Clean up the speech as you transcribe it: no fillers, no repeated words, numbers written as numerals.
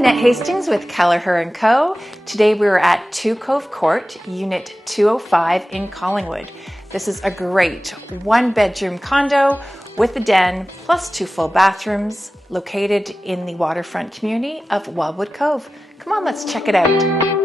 Annette Hastings with Keleher Co. Today we're at 2 Cove Court, Unit 205 in Collingwood. This is a great one-bedroom condo with a den plus 2 full bathrooms located in the waterfront community of Wyldewood Cove. Come on, let's check it out.